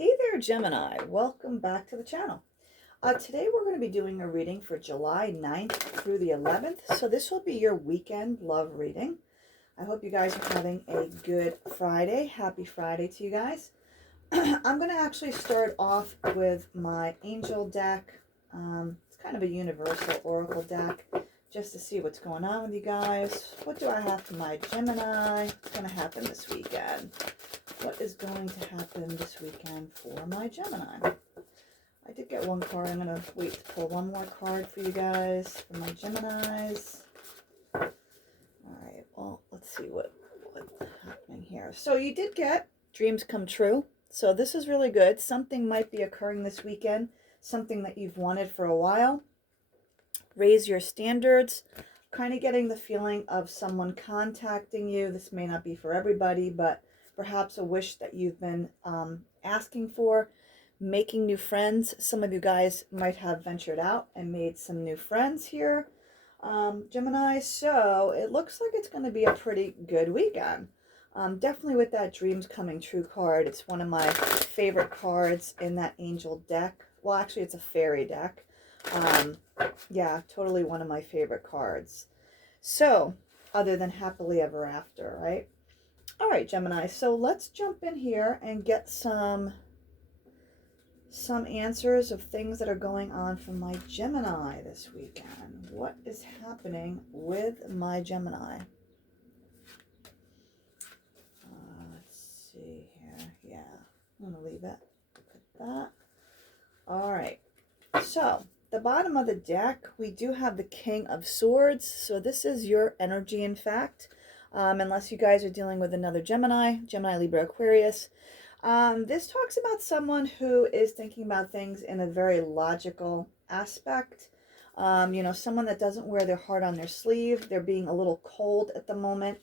Hey there, Gemini. Welcome back to the channel. Today we're going to be doing a reading for July 9th through the 11th. So this will be your weekend love reading. I hope you guys are having a good Friday. Happy Friday to you guys. I'm going to actually start off with my angel deck. It's kind of a universal oracle deck just to see what's going on with you guys. What do I have for my Gemini? What's going to happen this weekend? What is going to happen this weekend for my Gemini? I did get one card. I'm going to wait to pull one more card for you guys for my Geminis. All right, well, let's see what's happening here. So you did get dreams come true. So this is really good. Something might be occurring this weekend, something that you've wanted for a while. Raise your standards. Kind of getting the feeling of someone contacting you. This may not be for everybody, but perhaps a wish that you've been asking for. Making new friends. Some of you guys might have ventured out and made some new friends here, Gemini. So it looks like it's going to be a pretty good weekend. Definitely with that dreams coming true card. It's one of my favorite cards in that angel deck. Well, actually, it's a fairy deck. Yeah, totally one of my favorite cards. So, other than happily ever after, right? All right, Gemini, so let's jump in here and get some answers of things that are going on for my Gemini this weekend. What is happening with my Gemini? Let's see here. Yeah, I'm going to leave it at that. All right, so the bottom of the deck, we do have the King of Swords. So this is your energy, in fact. Unless you guys are dealing with another Gemini, Libra, Aquarius. This talks about someone who is thinking about things in a very logical aspect. Someone that doesn't wear their heart on their sleeve. They're being a little cold at the moment.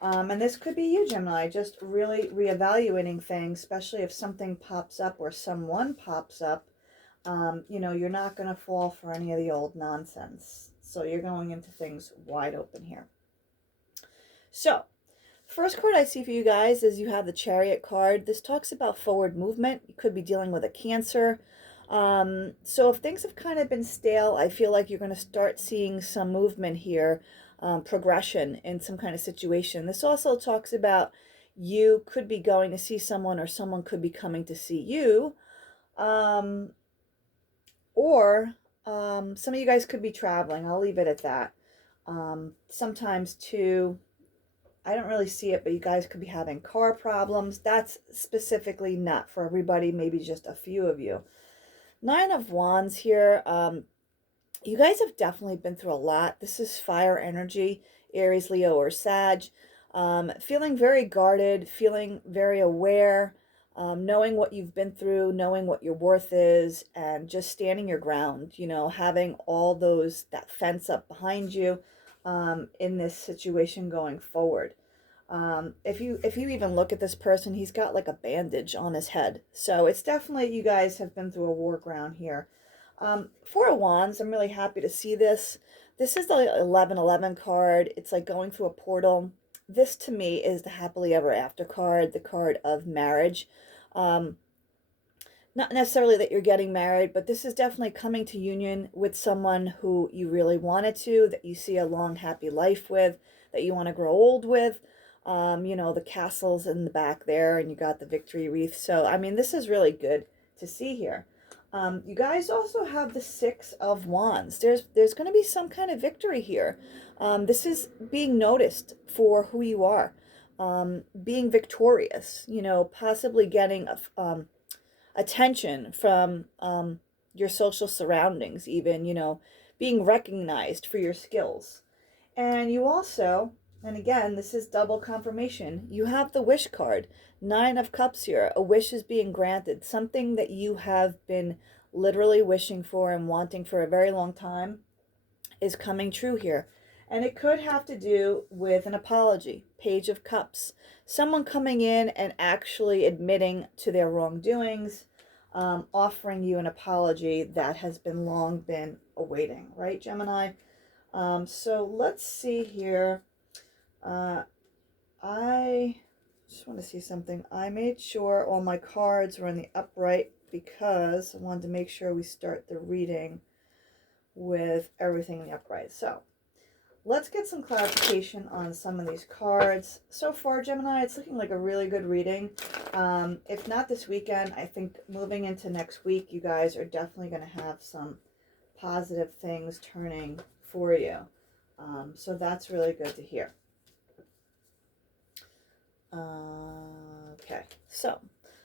And this could be you, Gemini, just really reevaluating things, especially if something pops up or someone pops up. You're not going to fall for any of the old nonsense. So you're going into things wide open here. So, first card I see for you guys is you have the Chariot card. This talks about forward movement. You could be dealing with a Cancer. So if things have kind of been stale, I feel like you're going to start seeing some movement here, progression in some kind of situation. This also talks about you could be going to see someone or someone could be coming to see you. Or some of you guys could be traveling. I'll leave it at that. Sometimes too, I don't really see it, but you guys could be having car problems. That's specifically not for everybody, maybe just a few of you. Nine of Wands here. You guys have definitely been through a lot. This is fire energy, Aries, Leo, or Sag. Feeling very guarded, feeling very aware, knowing what you've been through, knowing what your worth is, and just standing your ground, having all that fence up behind you in this situation going forward. If you even look at this person, he's got like a bandage on his head. So it's definitely, you guys have been through a war ground here. Four of Wands, I'm really happy to see this. This is the 1111 card. It's like going through a portal. This to me is the happily ever after card, the card of marriage. Not necessarily that you're getting married, but this is definitely coming to union with someone who you really wanted to, that you see a long, happy life with, that you want to grow old with. The castles in the back there, and you got the victory wreath. So, I mean, this is really good to see here. You guys also have the Six of Wands. There's going to be some kind of victory here. This is being noticed for who you are, being victorious, possibly getting attention from your social surroundings, even, being recognized for your skills. And you also, and again, this is double confirmation, you have the Wish card. Nine of Cups here. A wish is being granted. Something that you have been literally wishing for and wanting for a very long time is coming true here. And it could have to do with an apology. Page of Cups. Someone coming in and actually admitting to their wrongdoings, offering you an apology that has been long been awaiting, right, Gemini? So let's see here. I Just want to see something. I made sure all my cards were in the upright because I wanted to make sure we start the reading with everything in the upright. So let's get some clarification on some of these cards. So far, Gemini, it's looking like a really good reading. If not this weekend, I think moving into next week, you guys are definitely going to have some positive things turning for you. So that's really good to hear. Okay, so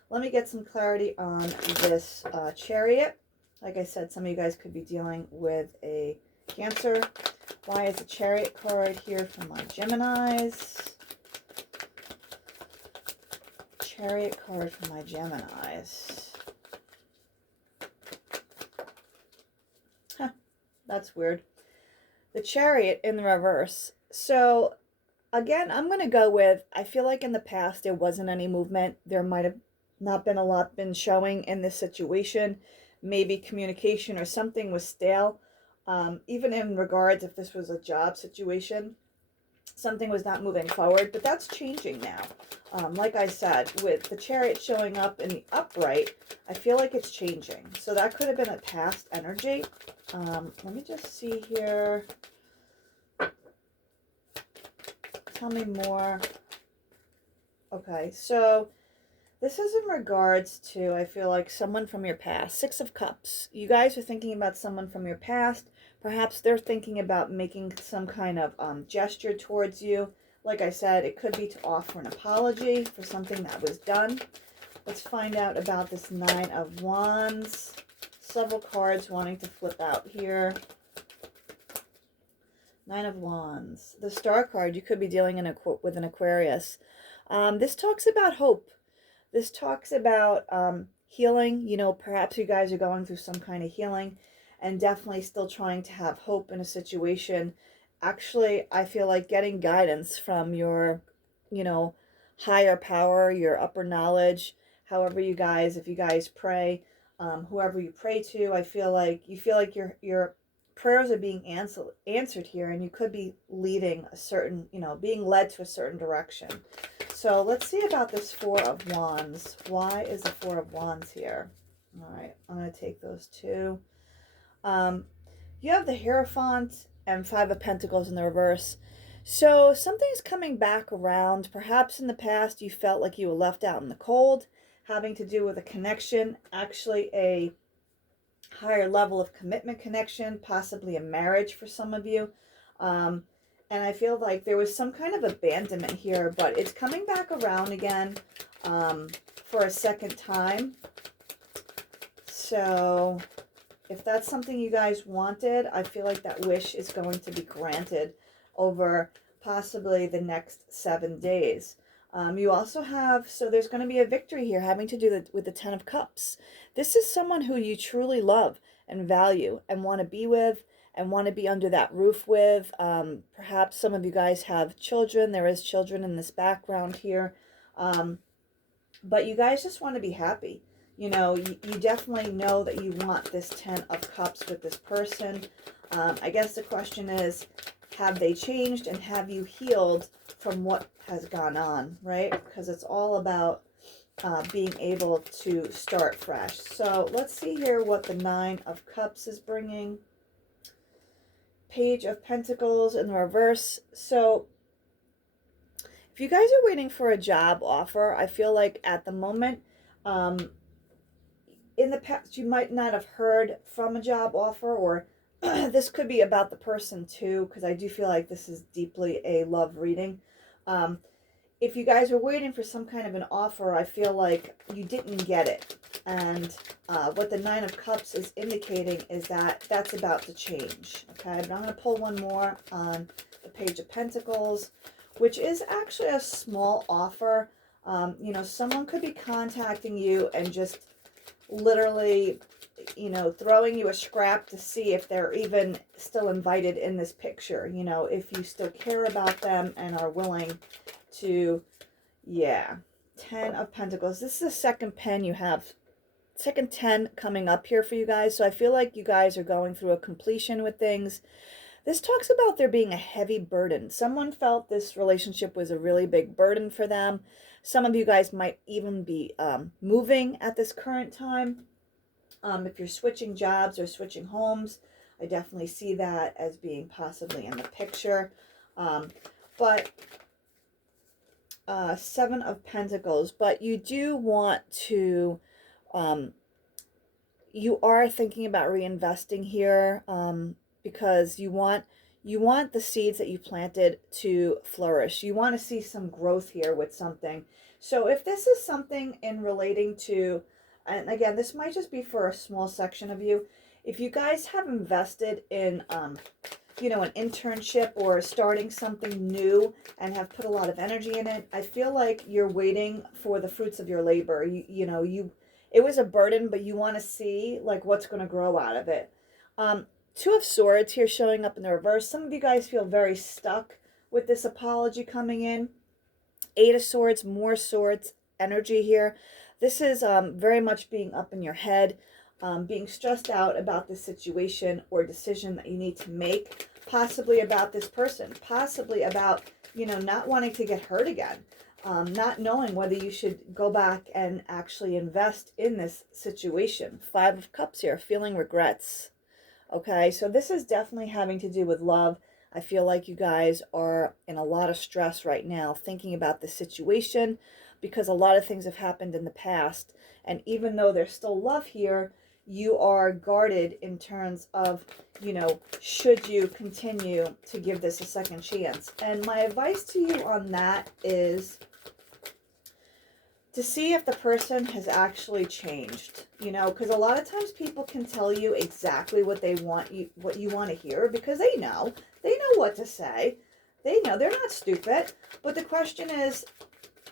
let me get some clarity on this Chariot. Like I said, some of you guys could be dealing with a Cancer. Why is the Chariot card here for my Geminis? Chariot card for my Geminis. Huh, that's weird. The Chariot in the reverse. So again, I'm going to go with, I feel like in the past there wasn't any movement. There might have not been a lot been showing in this situation. Maybe communication or something was stale. Even in regards if this was a job situation, something was not moving forward, but that's changing now. Like I said, with the Chariot showing up in the upright, I feel like it's changing. So that could have been a past energy. Let me just see here. Tell me more. Okay, so this is in regards to, I feel like, someone from your past. Six of Cups. You guys are thinking about someone from your past. Perhaps they're thinking about making some kind of gesture towards you. Like I said, it could be to offer an apology for something that was done. Let's find out about this Nine of Wands. Several cards wanting to flip out here. Nine of Wands. The Star card, you could be dealing with an Aquarius. This talks about hope. This talks about healing. You know, perhaps you guys are going through some kind of healing and definitely still trying to have hope in a situation. Actually, I feel like getting guidance from your, you know, higher power, your upper knowledge, however you guys, if you guys pray, whoever you pray to, I feel like you feel like your prayers are being answered here, and you could be leading a certain, you know, being led to a certain direction. So let's see about this Four of Wands. Why is the Four of Wands here? All right, I'm going to take those two. You have the Hierophant and Five of Pentacles in the reverse. So something's coming back around. Perhaps in the past you felt like you were left out in the cold, having to do with a connection, actually a higher level of commitment connection, possibly a marriage for some of you. And I feel like there was some kind of abandonment here, but it's coming back around again for a second time. So if that's something you guys wanted, I feel like that wish is going to be granted over possibly the next 7 days. You also have, so there's going to be a victory here having to do with the Ten of Cups. This is someone who you truly love and value and want to be with and want to be under that roof with. Perhaps some of you guys have children. There is children in this background here. But you guys just want to be happy. You know, you definitely know that you want this Ten of Cups with this person. I guess the question is, have they changed and have you healed from what has gone on, right? Because it's all about being able to start fresh. So let's see here what the Nine of Cups is bringing. Page of Pentacles in the reverse. So if you guys are waiting for a job offer, I feel like at the moment, in the past, you might not have heard from a job offer, or this could be about the person too, because I do feel like this is deeply a love reading. If you guys are waiting for some kind of an offer, I feel like you didn't get it. And what the Nine of Cups is indicating is that that's about to change. Okay, but I'm going to pull one more on the Page of Pentacles, which is actually a small offer. You know, someone could be contacting you and just literally, you know, throwing you a scrap to see if they're even still invited in this picture. You know, if you still care about them and are willing to, yeah. 10 of Pentacles. This is the second pen you have. Second 10 coming up here for you guys. So I feel like you guys are going through a completion with things. This talks about there being a heavy burden. Someone felt this relationship was a really big burden for them. Some of you guys might even be moving at this current time. If you're switching jobs or switching homes, I definitely see that as being possibly in the picture. But Seven of Pentacles. But you do want to, you are thinking about reinvesting here, because you want the seeds that you planted to flourish. You want to see some growth here with something. So if this is something in relating to, and again, this might just be for a small section of you, if you guys have invested in, you know, an internship or starting something new and have put a lot of energy in it, I feel like you're waiting for the fruits of your labor. It was a burden, but you want to see like what's going to grow out of it. Two of Swords here showing up in the reverse. Some of you guys feel very stuck with this apology coming in. Eight of Swords, more swords energy here. This is very much being up in your head, being stressed out about this situation or decision that you need to make, possibly about this person, possibly about, you know, not wanting to get hurt again, not knowing whether you should go back and actually invest in this situation. Five of Cups here, feeling regrets. Okay, so this is definitely having to do with love. I feel like you guys are in a lot of stress right now thinking about the situation because a lot of things have happened in the past. And even though there's still love here, you are guarded in terms of, you know, should you continue to give this a second chance? And my advice to you on that is to see if the person has actually changed, you know, because a lot of times people can tell you exactly what they want you, what you want to hear, because they know what to say. They know, they're not stupid. But the question is,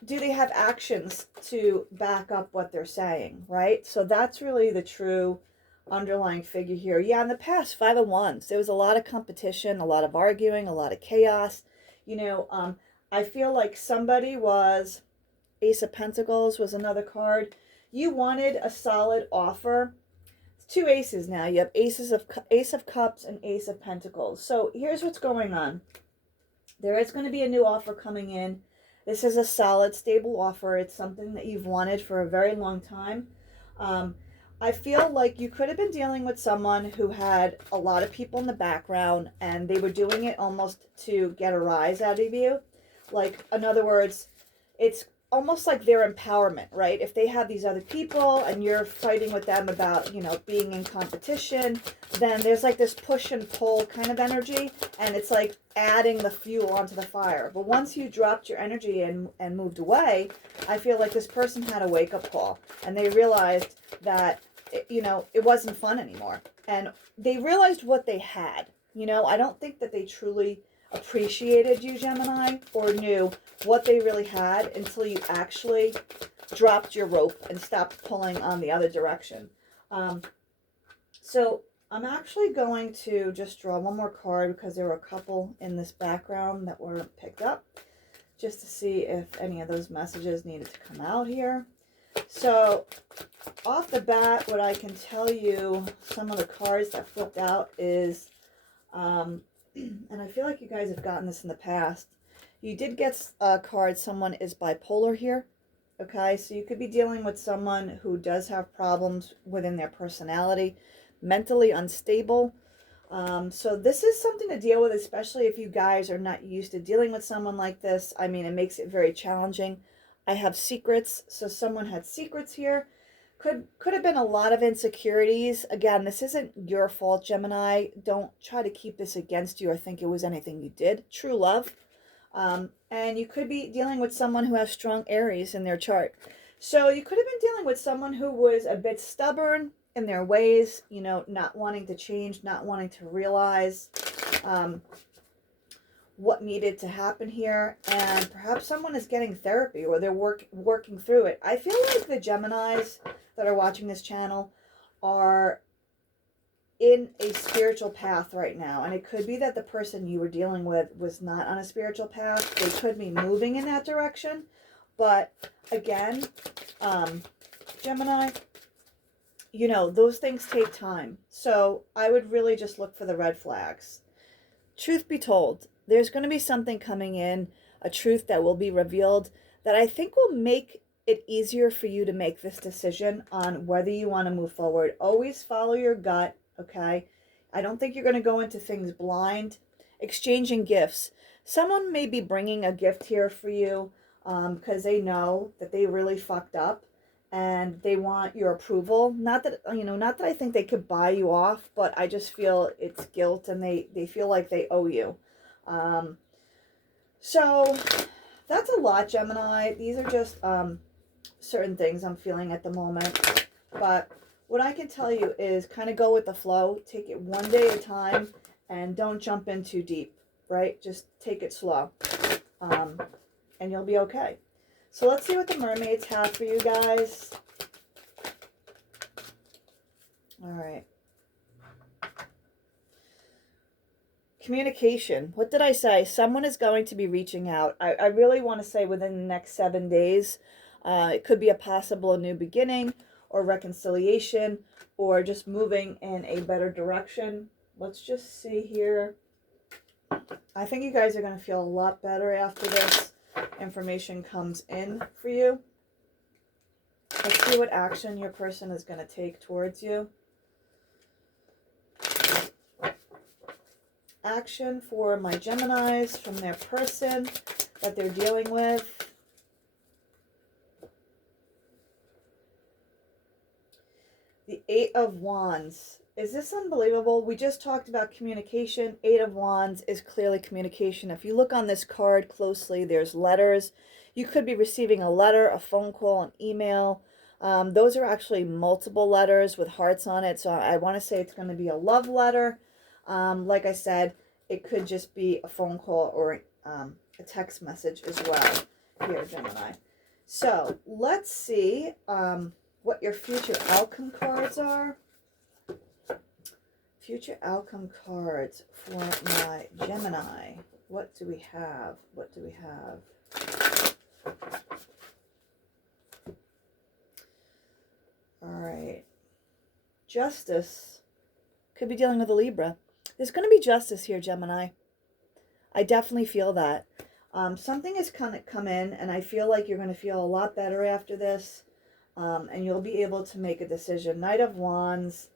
do they have actions to back up what they're saying, right? So that's really the true underlying figure here. Yeah, in the past, Five of Wands, there was a lot of competition, a lot of arguing, a lot of chaos. You know, I feel like somebody was, Ace of Pentacles was another card. You wanted a solid offer. It's two aces now. You have Ace of Cups and Ace of Pentacles. So here's what's going on. There is going to be a new offer coming in. This is a solid, stable offer. It's something that you've wanted for a very long time. I feel like you could have been dealing with someone who had a lot of people in the background and they were doing it almost to get a rise out of you. Like, in other words, it's almost like their empowerment, right? If they have these other people and you're fighting with them about, you know, being in competition, then there's like this push and pull kind of energy, and it's like adding the fuel onto the fire. But once you dropped your energy and moved away, I feel like this person had a wake-up call, and they realized that, you know, it wasn't fun anymore. And they realized what they had. You know, I don't think that they truly appreciated you, Gemini, or knew what they really had until you actually dropped your rope and stopped pulling on the other direction. So I'm actually going to just draw one more card because there were a couple in this background that were picked up, just to see if any of those messages needed to come out here. So off the bat, what I can tell you, some of the cards that flipped out is, and I feel like you guys have gotten this in the past. You did get a card, someone is bipolar here. Okay, so you could be dealing with someone who does have problems within their personality, mentally unstable. So this is something to deal with, especially if you guys are not used to dealing with someone like this. I mean, it makes it very challenging. I have secrets, so someone had secrets here. Could have been a lot of insecurities. Again, this isn't your fault, Gemini. Don't try to keep this against you or think it was anything you did. True love. And you could be dealing with someone who has strong Aries in their chart. So you could have been dealing with someone who was a bit stubborn in their ways, you know, not wanting to change, not wanting to realize what needed to happen here. And perhaps someone is getting therapy or they're working through it. I feel like the Geminis that are watching this channel are in a spiritual path right now, and it could be that the person you were dealing with was not on a spiritual path. They could be moving in that direction, but again, Gemini, you know, those things take time. So I would really just look for the red flags. truth be told, there's going to be something coming in, a truth that will be revealed that I think will make it easier for you to make this decision on whether you want to move forward. Always follow your gut, okay? I don't think you're going to go into things blind. Exchanging gifts. Someone may be bringing a gift here for you because they know that they really fucked up and they want your approval. Not that, not that I think they could buy you off, but I just feel it's guilt and they feel like they owe you. So that's a lot, Gemini. These are just certain things I'm feeling at the moment. But what I can tell you is kind of go with the flow. Take it one day at a time and don't jump in too deep, right? Just take it slow and you'll be okay. So let's see what the mermaids have for you guys. All right. Communication. What did I say? Someone is going to be reaching out. I really want to say within the next 7 days. It could be a possible new beginning or reconciliation or just moving in a better direction. Let's just see here. I think you guys are going to feel a lot better after this information comes in for you. Let's see what action your person is going to take towards you. Action for my Geminis from their person that they're dealing with. The Eight of Wands. Is this unbelievable? We just talked about communication. Eight of Wands is clearly communication. If you look on this card closely, there's letters. You could be receiving a letter, a phone call, an email. Those are actually multiple letters with hearts on it. So I want to say it's going to be a love letter. Like I said, it could just be a phone call or a text message as well here, Gemini. So let's see what your future outcome cards are. Future outcome cards for my Gemini. What do we have? What do we have? All right. Justice. Could be dealing with a Libra. There's going to be justice here, Gemini. I definitely feel that. Something is going to come in, and I feel like you're going to feel a lot better after this, and you'll be able to make a decision. Knight of Wands.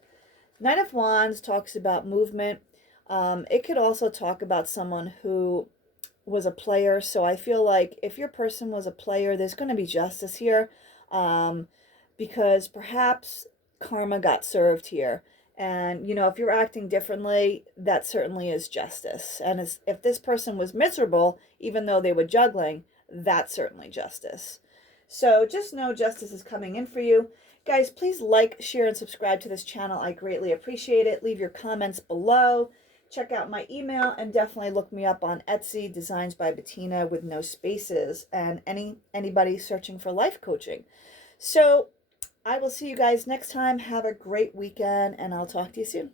Knight of Wands talks about movement. It could also talk about someone who was a player. So I feel like if your person was a player, there's going to be justice here because perhaps karma got served here. And, if you're acting differently, that certainly is justice. And if this person was miserable, even though they were juggling, that's certainly justice. So just know justice is coming in for you. Guys, please like, share, and subscribe to this channel. I greatly appreciate it. Leave your comments below. Check out my email and definitely look me up on Etsy, Designs by Bettina with no spaces, and anybody searching for life coaching. So I will see you guys next time. Have a great weekend, and I'll talk to you soon.